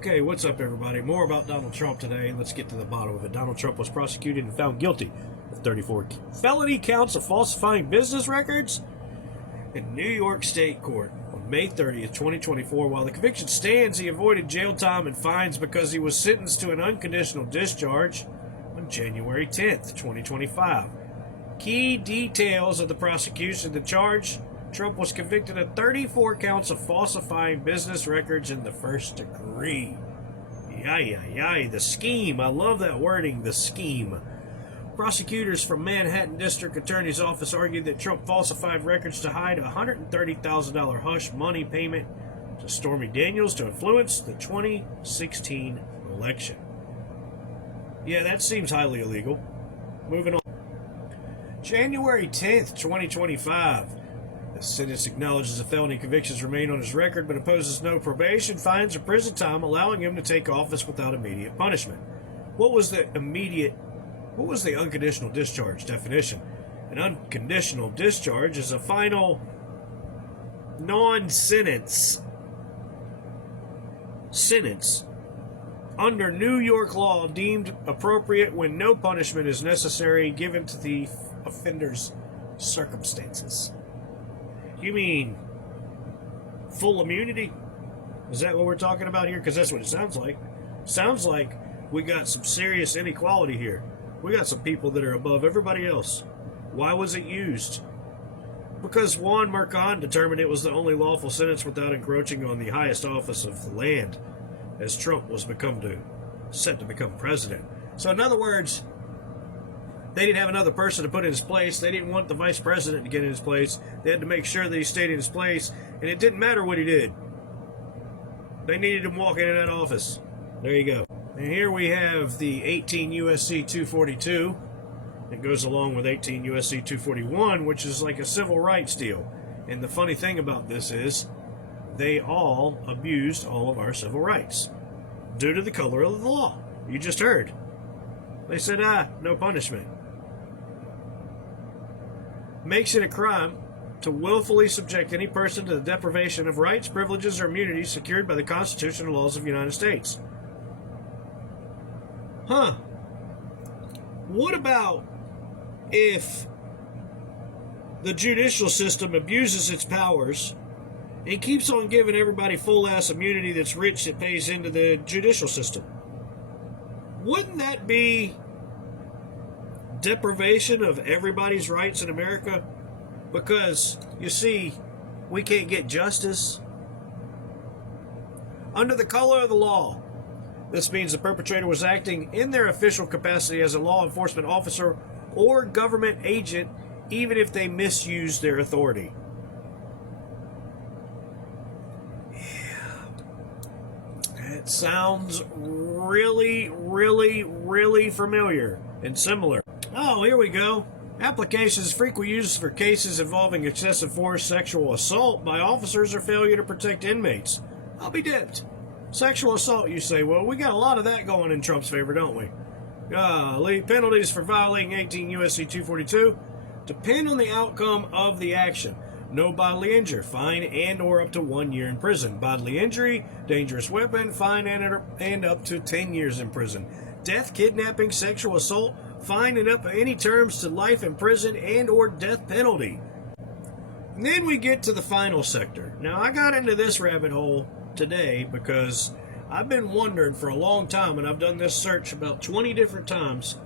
Okay, what's up, everybody? More about Donald Trump today. Let's get to the bottom of it. Donald Trump was prosecuted and found guilty of 34 felony counts of falsifying business records in New York State Court on May 30th, 2024. While the conviction stands, he avoided jail time and fines because he was sentenced to an unconditional discharge on January 10th, 2025. Key details of the prosecution: the charge: Trump was convicted of 34 counts of falsifying business records in the first degree. Yay. The scheme. I love that wording, the scheme. Prosecutors from Manhattan District Attorney's Office argued that Trump falsified records to hide a $130,000 hush money payment to Stormy Daniels to influence the 2016 election. Yeah, that seems highly illegal. Moving on. January 10th, 2025. The sentence acknowledges the felony convictions remain on his record, but imposes no probation, fines, or prison time, allowing him to take office without immediate punishment. What was the unconditional discharge definition? An unconditional discharge is a final non-sentence sentence under New York law deemed appropriate when no punishment is necessary given to the offender's circumstances. You mean full immunity? Is that what we're talking about here? Because that's what it sounds like. Sounds like we got some serious inequality here. We got some people that are above everybody else. Why was it used? Because Juan Merchan determined it was the only lawful sentence without encroaching on the highest office of the land, as Trump was set to become president. So in other words, they didn't have another person to put in his place. They didn't want the vice president to get in his place. They had to make sure that he stayed in his place, and it didn't matter what he did. They needed him walking in that office. There you go. And here we have the 18 U.S.C. 242. It goes along with 18 U.S.C. 241, which is like a civil rights deal. And the funny thing about this is they all abused all of our civil rights due to the color of the law. You just heard. They said, no punishment. Makes it a crime to willfully subject any person to the deprivation of rights, privileges, or immunities secured by the Constitution and laws of the United States. What about if the judicial system abuses its powers and keeps on giving everybody full-ass immunity that's rich that pays into the judicial system? Wouldn't that be deprivation of everybody's rights in America? Because, you see, we can't get justice. Under the color of the law, this means the perpetrator was acting in their official capacity as a law enforcement officer or government agent, even if they misused their authority. It sounds really familiar and similar. Oh, here we go. Applications: frequent use for cases involving excessive force, sexual assault by officers, or failure to protect inmates. I'll be dipped. Sexual assault, you say? Well, we got a lot of that going in Trump's favor, don't we? Penalties for violating 18 U.S.C. 242 depend on the outcome of the action. No bodily injury, fine and or up to 1 year in prison. Bodily injury, dangerous weapon, fine and up to 10 years in prison. Death, kidnapping, sexual assault, fine and up to any terms to life in prison and or death penalty. And then we get to the final sector. Now, I got into this rabbit hole today because I've been wondering for a long time, and I've done this search about 20 different times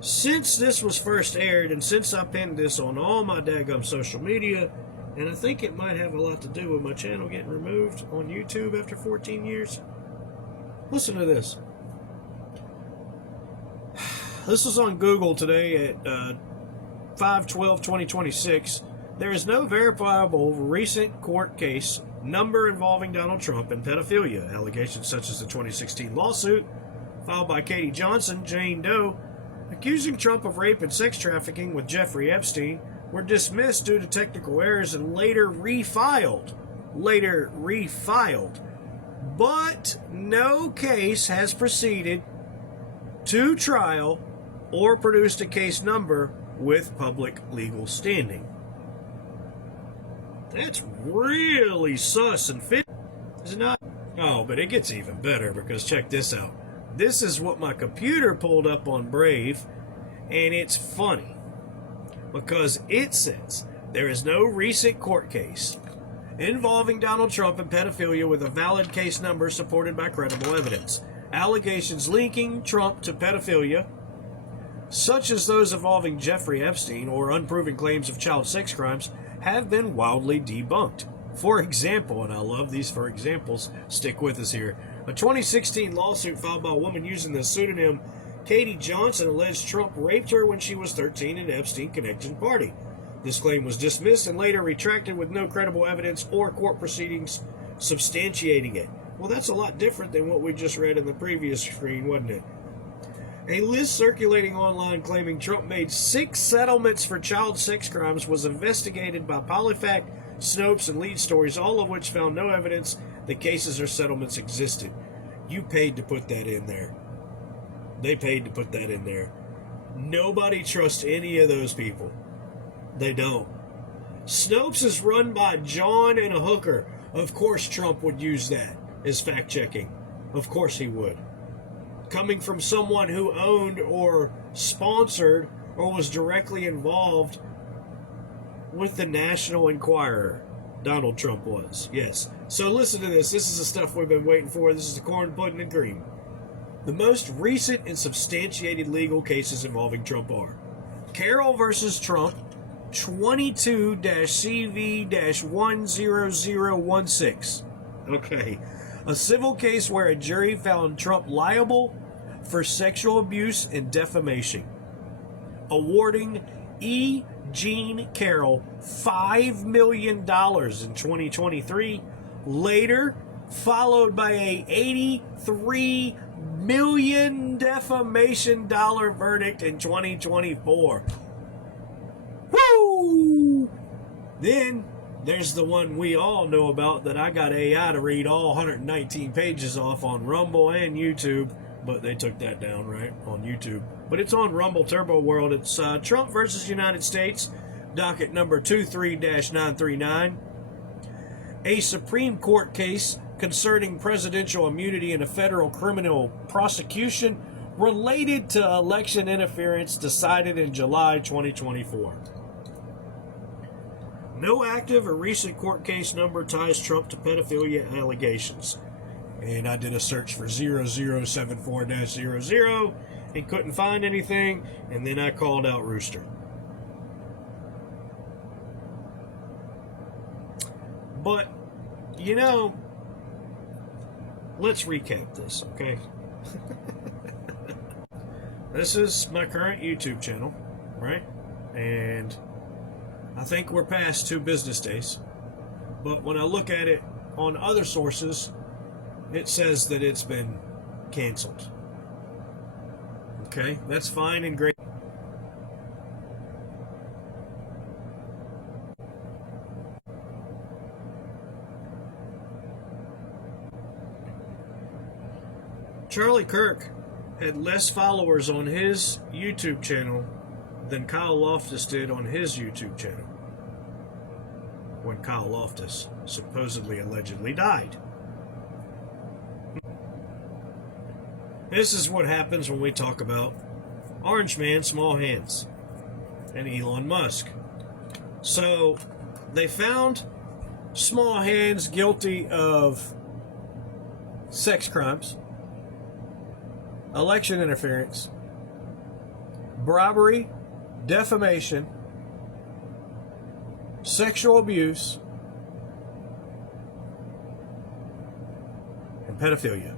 since this was first aired, and since I pinned this on all my daggum social media. And I think it might have a lot to do with my channel getting removed on YouTube after 14 years. Listen to this. This was on Google today at 5/12/2026. There is no verifiable recent court case number involving Donald Trump and pedophilia. Allegations such as the 2016 lawsuit filed by Katie Johnson, Jane Doe, accusing Trump of rape and sex trafficking with Jeffrey Epstein, were dismissed due to technical errors and later refiled. But no case has proceeded to trial or produced a case number with public legal standing. That's really sus and fit, is it not? Oh, but it gets even better because check this out. This is what my computer pulled up on Brave, and it's funny because it says there is no recent court case involving Donald Trump and pedophilia with a valid case number supported by credible evidence. Allegations linking Trump to pedophilia, such as those involving Jeffrey Epstein or unproven claims of child sex crimes, have been wildly debunked. For example, and I love these for examples, stick with us here, a 2016 lawsuit filed by a woman using the pseudonym Katie Johnson alleged Trump raped her when she was 13 in an Epstein connection party. This claim was dismissed and later retracted with no credible evidence or court proceedings substantiating it. Well, that's a lot different than what we just read in the previous screen, wasn't it? A list circulating online claiming Trump made 6 settlements for child sex crimes was investigated by PolyFact, Snopes, and Lead Stories, all of which found no evidence that cases or settlements existed. You paid to put that in there. They paid to put that in there. Nobody trusts any of those people. They don't. Snopes is run by John and a hooker. Of course Trump would use that as fact-checking. Of course he would. Coming from someone who owned or sponsored or was directly involved with the National Enquirer. Donald Trump was. Yes. So listen to this. This is the stuff we've been waiting for. This is the corn pudding and cream. The most recent and substantiated legal cases involving Trump are Carroll versus Trump, 22-CV-10016. Okay. A civil case where a jury found Trump liable for sexual abuse and defamation, awarding E. Jean Carroll $5 million in 2023, later followed by a $83 million defamation verdict in 2024. Woo! Then there's the one we all know about that I got AI to read all 119 pages off on Rumble and YouTube, but they took that down, right, on YouTube. But it's on Rumble Turbo World. It's Trump versus United States, docket number 23-939. A Supreme Court case concerning presidential immunity in a federal criminal prosecution related to election interference decided in July 2024. No active or recent court case number ties Trump to pedophilia allegations. And I did a search for 0074-00 and couldn't find anything, and then I called out Rooster. But, you know, let's recap this, okay? This is my current YouTube channel, right? And I think we're past 2 business days. But when I look at it on other sources, it says that it's been canceled. Okay, that's fine and great. Charlie Kirk had less followers on his YouTube channel than Kyle Loftus did on his YouTube channel when Kyle Loftus supposedly allegedly died. This is what happens when we talk about Orange Man, Small Hands, and Elon Musk. So they found Small Hands guilty of sex crimes, election interference, bribery, defamation, sexual abuse, and pedophilia.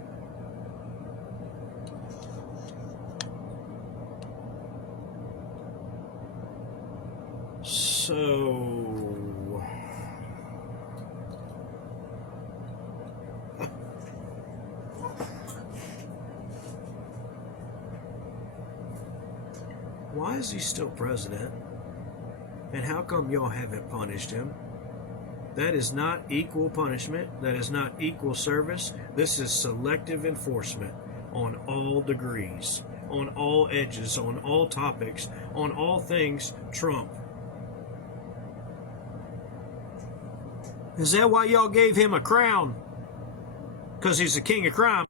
So, why is he still president? And how come y'all haven't punished him? That is not equal punishment. That is not equal service. This is selective enforcement on all degrees, on all edges, on all topics, on all things Trump. Is that why y'all gave him a crown? because he's the king of crime.